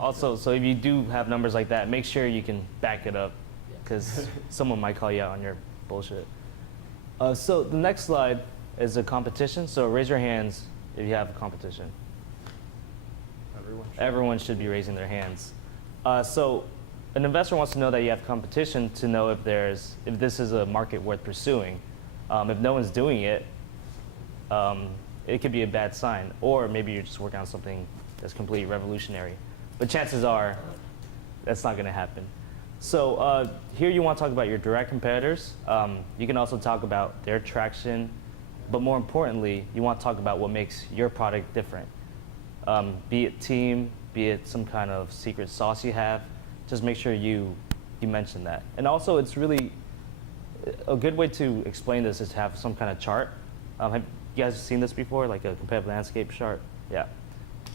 Also, so if you do have numbers like that, make sure you can back it up, because someone might call you out on your bullshit. So the next slide is a competition. So raise your hands if you have a competition. Everyone should be raising their hands. So an investor wants to know that you have competition to know if this is a market worth pursuing. If no one's doing it, it could be a bad sign. Or maybe you're just working on something that's completely revolutionary. But chances are that's not going to happen. So here you want to talk about your direct competitors. You can also talk about their traction. But more importantly, you want to talk about what makes your product different. Be it team, be it some kind of secret sauce you have, just make sure you mention that. And also, it's really a good way to explain this is to have some kind of chart. Have you guys seen this before, like a competitive landscape chart? Yeah.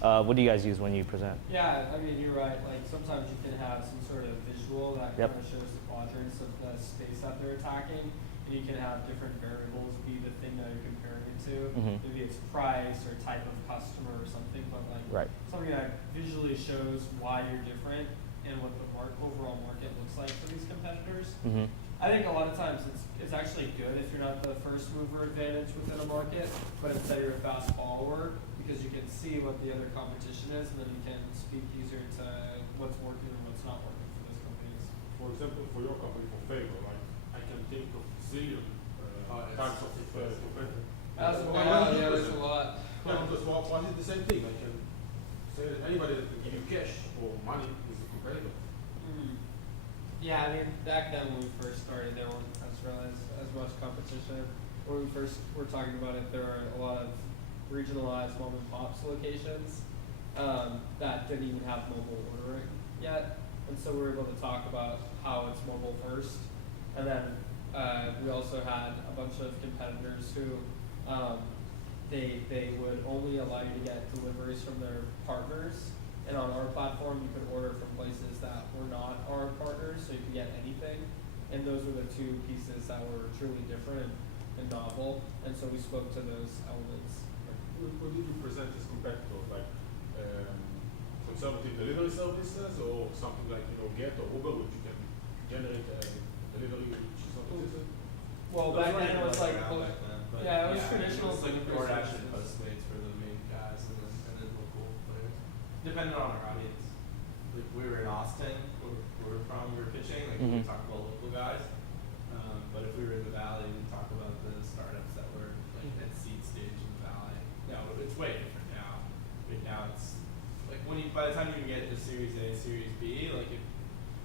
What do you guys use when you present? Yeah, I mean, you're right. Like sometimes you can have some sort of visual that kind of shows the quadrants of the space that they're attacking, and you can have different variables be the thing that you're comparing it to. Maybe it's price or type of customer or something, but like something that visually shows why you're different and what the overall market looks like for these competitors. I think a lot of times it's actually good if you're not the first mover advantage within a market, but instead you're a fast follower, because you can see what the other competition is, and then you can speak easier to what's working and what's not working for those companies. For example, for your company, for favor, like I can think of zillion types of competitors. There's a lot. Yeah, because why is it the same thing? I can say that anybody that can give you cash or money is a competitor. Yeah, I mean, back then when we first started, there wasn't as much competition. When we first were talking about it, there were a lot of regionalized mom and pops locations that didn't even have mobile ordering yet. And so we were able to talk about how it's mobile first. And then we also had a bunch of competitors who they would only allow you to get deliveries from their partners. And on our platform, you could order from places that were not our partners, so you could get anything. And those were the two pieces that were truly different and novel. And so we spoke to those elements. What did you present as competitors? Like conservative delivery services, or something like Get or Uber, which you can generate a delivery which is not existent? Well, back then it was like, it was traditional. It was like DoorDash and Postmates for the main guys, and then local players. Depending on our audience. Like we were in Austin, where we're from, we were pitching, like we talk about local guys. But if we were in the Valley, we'd talk about the startups that were like at seed stage in the Valley. Now it's way different now. But now it's like by the time you get to Series A, Series B, like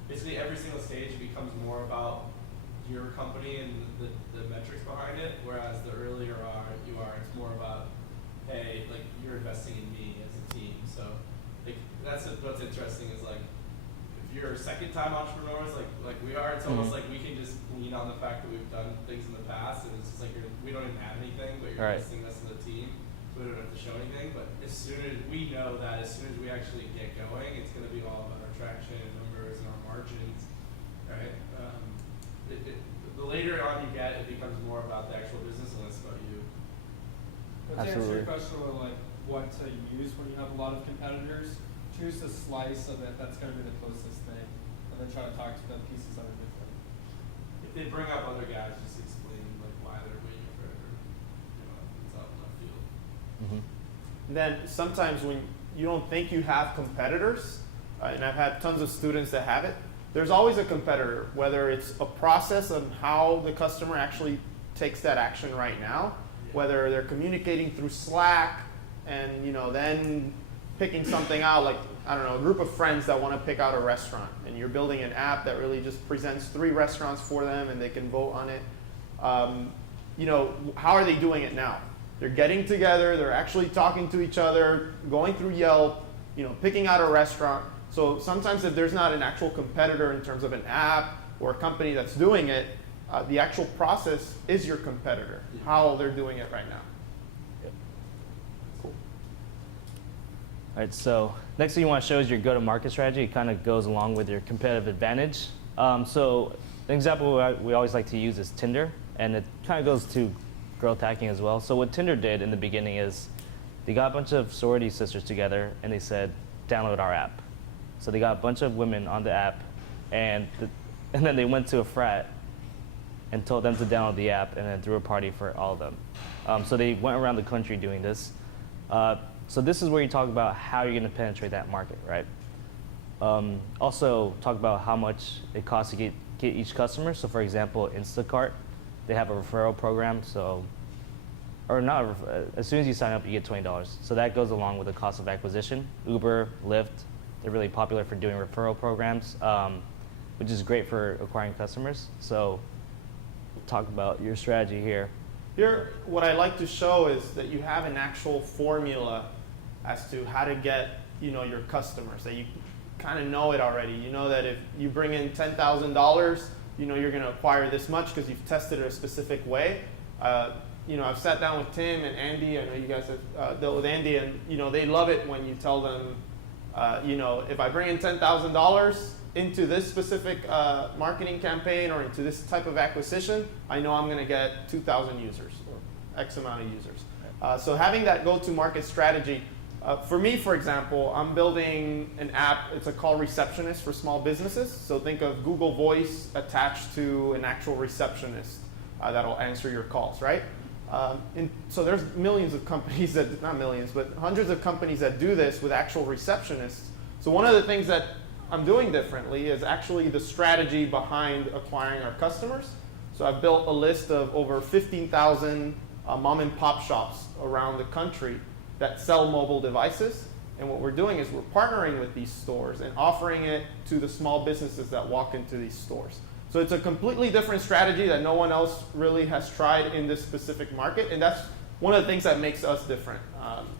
basically every single stage becomes more about your company and the metrics behind it. Whereas the earlier you are, it's more about, hey, like you're investing in me as a team. So like what's interesting is like if you're second time entrepreneurs like we are, it's almost like we can just lean on the fact that we've done things in the past, and it's just like we don't even have anything, but you're investing us as a team, so we don't have to show anything. But as soon as we know that, as soon as we actually get going, it's going to be all about our traction and numbers and our margins, right? The later on you get, it becomes more about the actual business and less about you. But to answer your question about like what to use when you have a lot of competitors, choose a slice of it that's going to be the closest thing, and then try to talk to the pieces that are different. If they bring up other guys, just explain like why they're waiting for it, or it's out in left field. And then sometimes when you don't think you have competitors, and I've had tons of students that have it, there's always a competitor, whether it's a process of how the customer actually takes that action right now, whether they're communicating through Slack and then picking something out, like, I don't know, a group of friends that want to pick out a restaurant, and you're building an app that really just presents 3 restaurants for them and they can vote on it. How are they doing it now? They're getting together, they're actually talking to each other, going through Yelp, picking out a restaurant. So sometimes if there's not an actual competitor in terms of an app or a company that's doing it, the actual process is your competitor, how they're doing it right now. Cool. All right, so next thing you want to show is your go-to-market strategy. It kind of goes along with your competitive advantage. So an example we always like to use is Tinder, and it kind of goes to growth hacking as well. So what Tinder did in the beginning is they got a bunch of sorority sisters together, and they said, download our app. So they got a bunch of women on the app, and then they went to a frat and told them to download the app, and then threw a party for all of them. So they went around the country doing this. So this is where you talk about how you're going to penetrate that market, right? Also talk about how much it costs to get each customer. So for example, Instacart, they have a referral program. So, or not, as soon as you sign up, you get $20. So that goes along with the cost of acquisition. Uber, Lyft, they're really popular for doing referral programs, which is great for acquiring customers. So talk about your strategy here. Here, what I like to show is that you have an actual formula as to how to get, your customers, that you kind of know it already. You know that if you bring in $10,000, you're going to acquire this much because you've tested it a specific way. I've sat down with Tim and Andy. I know you guys have dealt with Andy, and they love it when you tell them, if I bring in $10,000 into this specific marketing campaign or into this type of acquisition, I know I'm going to get 2,000 users or X amount of users. So having that go-to-market strategy, for me, for example, I'm building an app. It's a call receptionist for small businesses. So think of Google Voice attached to an actual receptionist that'll answer your calls, right? So there's millions of companies that, not millions, but hundreds of companies that do this with actual receptionists. So one of the things that I'm doing differently is actually the strategy behind acquiring our customers. So I've built a list of over 15,000 mom and pop shops around the country that sell mobile devices. And what we're doing is we're partnering with these stores and offering it to the small businesses that walk into these stores. So it's a completely different strategy that no one else really has tried in this specific market. And that's one of the things that makes us different,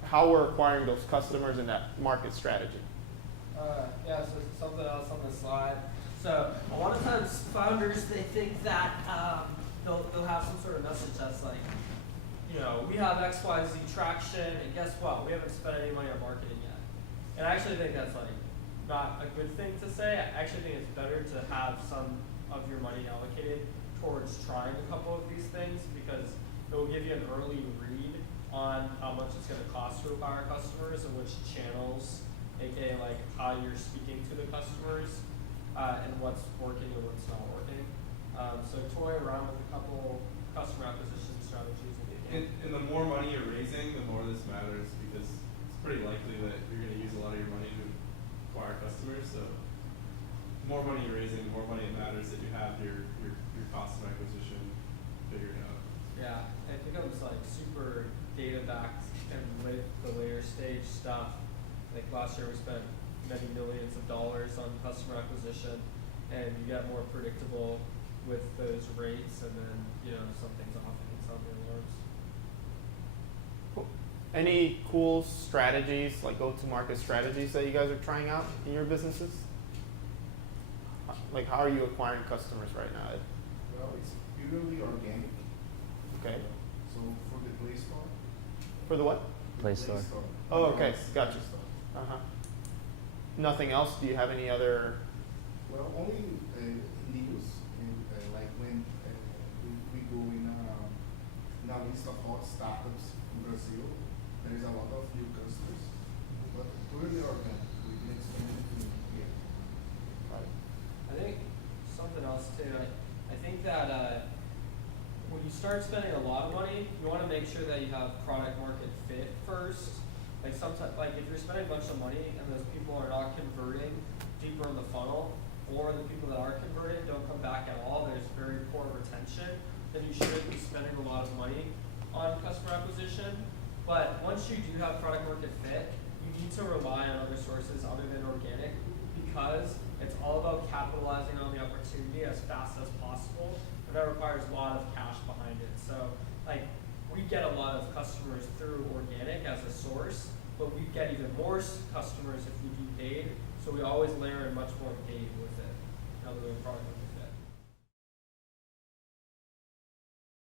how we're acquiring those customers in that market strategy. So something else on the slide. So a lot of times founders, they think that they'll have some sort of message that's like, we have XYZ traction, and guess what? We haven't spent any money on marketing yet. And I actually think that's like not a good thing to say. I actually think it's better to have some of your money allocated towards trying a couple of these things, because it will give you an early read on how much it's going to cost to acquire customers and which channels, aka like how you're speaking to the customers, and what's working and what's not working. So toy around with a couple customer acquisition strategies. And the more money you're raising, the more this matters, because it's pretty likely that you're going to use a lot of your money to acquire customers. So the more money you're raising, the more money it matters that you have your cost of acquisition figured out. Yeah, it becomes like super data backed and with the later stage stuff. Like last year we spent many millions of dollars on customer acquisition, and you get more predictable with those rates, and then something's off and it's on the alarms. Any cool strategies, like go-to-market strategies that you guys are trying out in your businesses? Like, how are you acquiring customers right now? Well, it's purely organic. Okay. So for the Play Store. For the what? Play Store. Oh, okay, Yes, gotcha. Play Store. Uh-huh. Nothing else? Do you have any other? Well, only news, and like when we go in a list of hot startups in Brazil, there is a lot of new customers, but purely organic. We didn't spend anything yet. I think something else too. I think that when you start spending a lot of money, you want to make sure that you have product market fit first. Like sometimes, like if you're spending a bunch of money and those people are not converting deeper in the funnel, or the people that are converting don't come back at all, there's very poor retention, then you shouldn't be spending a lot of money on customer acquisition. But once you do have product market fit, you need to rely on other sources other than organic, because it's all about capitalizing on the opportunity as fast as possible, and that requires a lot of cash behind it. So like we get a lot of customers through organic as a source, but we get even more customers if we do paid. So we always layer in much more paid with it. Now that we have product.